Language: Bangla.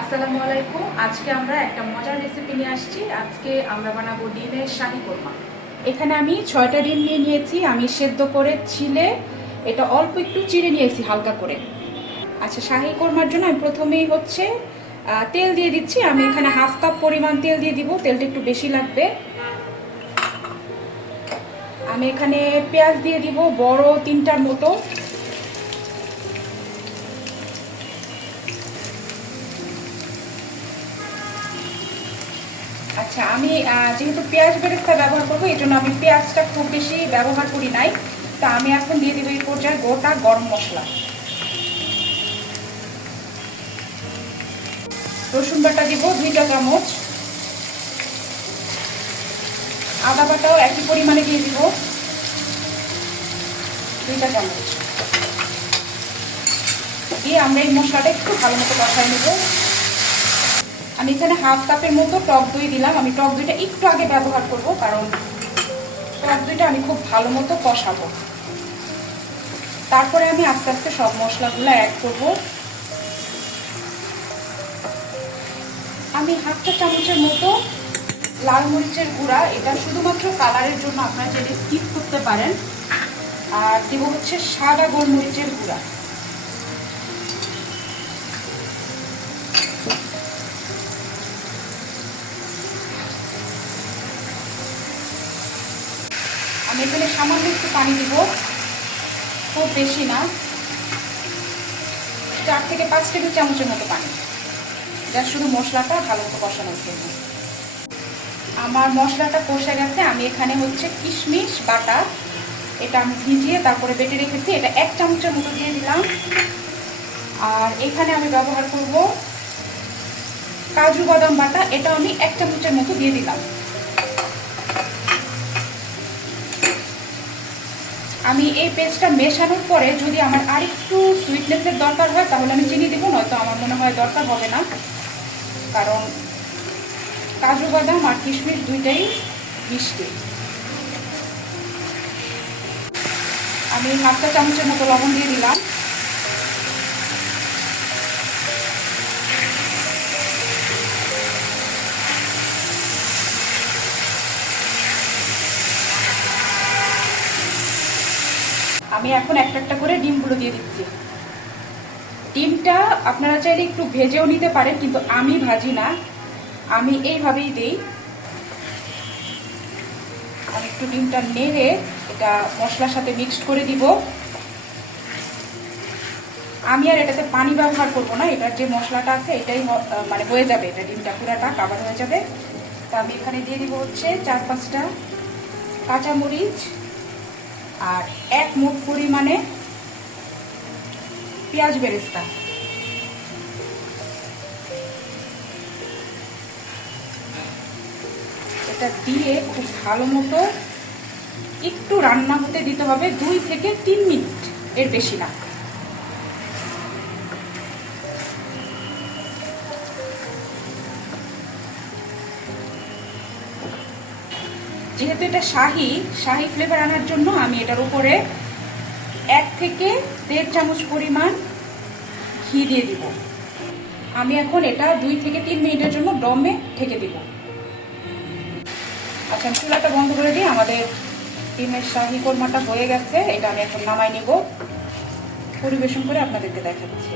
আসসালামু আলাইকুম। আজকে আমরা একটা মজার রেসিপি নিয়ে আসছি। আজকে আমরা বানাবো ডিমের শাহি কোরমা। এখানে আমি ছয়টা ডিম নিয়ে নিয়েছি। আমি সেদ্ধ করে ছিলে এটা অল্প একটু চিড়ে নিয়েছি, হালকা করে। আচ্ছা শাহি কোরমার জন্য আমি প্রথমেই হচ্ছে তেল দিয়ে দিচ্ছি। আমি এখানে হাফ কাপ পরিমাণ তেল দিয়ে দিব। তেলটা একটু বেশি লাগবে। আমি এখানে পেঁয়াজ দিয়ে দিব বড় তিনটার মতো। আচ্ছা আমি যেহেতু পেঁয়াজ বেরেস্তা ব্যবহার করব, এই জন্য আমি পেঁয়াজটা খুব বেশি ব্যবহার করি নাই। তা আমি এখন দিয়ে দিব এই পর্যায়ে গোটা গরম মশলা। রসুন বাটা দিব দুইটা চামচ। আদা বাটাও একই পরিমাণে দিয়ে দিব দুইটা চামচ। দিয়ে আমরা এই মশলাটা একটু ভালো মতো কষাই নেব। আমি এখানে হাফ কাপের মতো টক দই দিলাম। আমি টক দইটা একটু আগে ব্যবহার করব, কারণ টক দইটা আমি খুব ভালো মতো কষাবো। তারপরে আমি আস্তে আস্তে সব মশলাগুলো অ্যাড করব। আমি হাফ চা চামচের মতো লাল মরিচের গুঁড়া, এটা শুধুমাত্র কালারের জন্য আপনারা চাইলে স্কিপ করতে পারেন। আর দেবো হচ্ছে সাদা গোলমরিচের গুঁড়া। আমি এখানে সামান্য একটু পানি দিব। খুব বেশি না। চার থেকে পাঁচ টেবিল চামচের মতো পানি। যা শুধু মশলাটা ভালো মতো কষানোর জন্য। আমার মশলাটা কষে গেছে। আমি এখানে হচ্ছে কিশমিশ বাটা এটা আমি ভিজিয়ে তারপরে বেটে রেখেছি। এটা এক চামচের মতো দিয়ে দিলাম। আর এখানে আমি ব্যবহার করব কাজু বাদাম বাটা। এটা আমি এক চামচের মতো দিয়ে দিলাম। আমি এই পেস্টটা মেশানোর পরে যদি আমার আরেকটু সুইটনেসের দরকার হয়, তাহলে আমি চিনি দেবো, নয়তো আমার মনে হয় দরকার হবে না। কারণ কাজু বাদাম আর কিশমিশ দুইটাই মিষ্টি। আমি হাফটা চামচের মতো লবণ দিয়ে দিলাম। আমি এখন একটা একটা করে ডিমগুলো দিয়ে দিচ্ছি। ডিমটা আপনারা চাইলে একটু ভেজেও নিতে পারেন, কিন্তু আমি ভাজি না। আমি এইভাবেই দেই। আমি একটু ডিমটা নেড়ে এটা মশলার সাথে মিক্সড করে দিব। আমি আর এটাতে পানি ব্যবহার করব না, এটার যে মশলাটা আছে এটাই মানে হয়ে যাবে, এটা ডিমটা পুরাটা কাবার হয়ে যাবে। তা আমি এখানে দিয়ে দিব হচ্ছে চার পাঁচটা কাঁচামরিচ। আর এক মুঠ পরিমাণে পেঁয়াজ বেরেস্তা। এটা দিয়ে খুব ভালো মতো একটু রান্না হতে দিতে হবে, দুই থেকে তিন মিনিট, এর বেশি না। যেহেতু এটা শাহি শাহি ফ্লেভার আনার জন্য আমি এটার উপরে এক থেকে দেড় চামচ পরিমাণ ঘি দিয়ে দিব। আমি এখন এটা দুই থেকে তিন মিনিটের জন্য দমে ঢেকে দিব। আচ্ছা চুলাটা বন্ধ করে দিই। আমাদের ডিমের শাহি কোরমাটা হয়ে গেছে। এটা আমি এখন নামাই নিব। পরিবেশন করে আপনাদেরকে দেখাচ্ছি।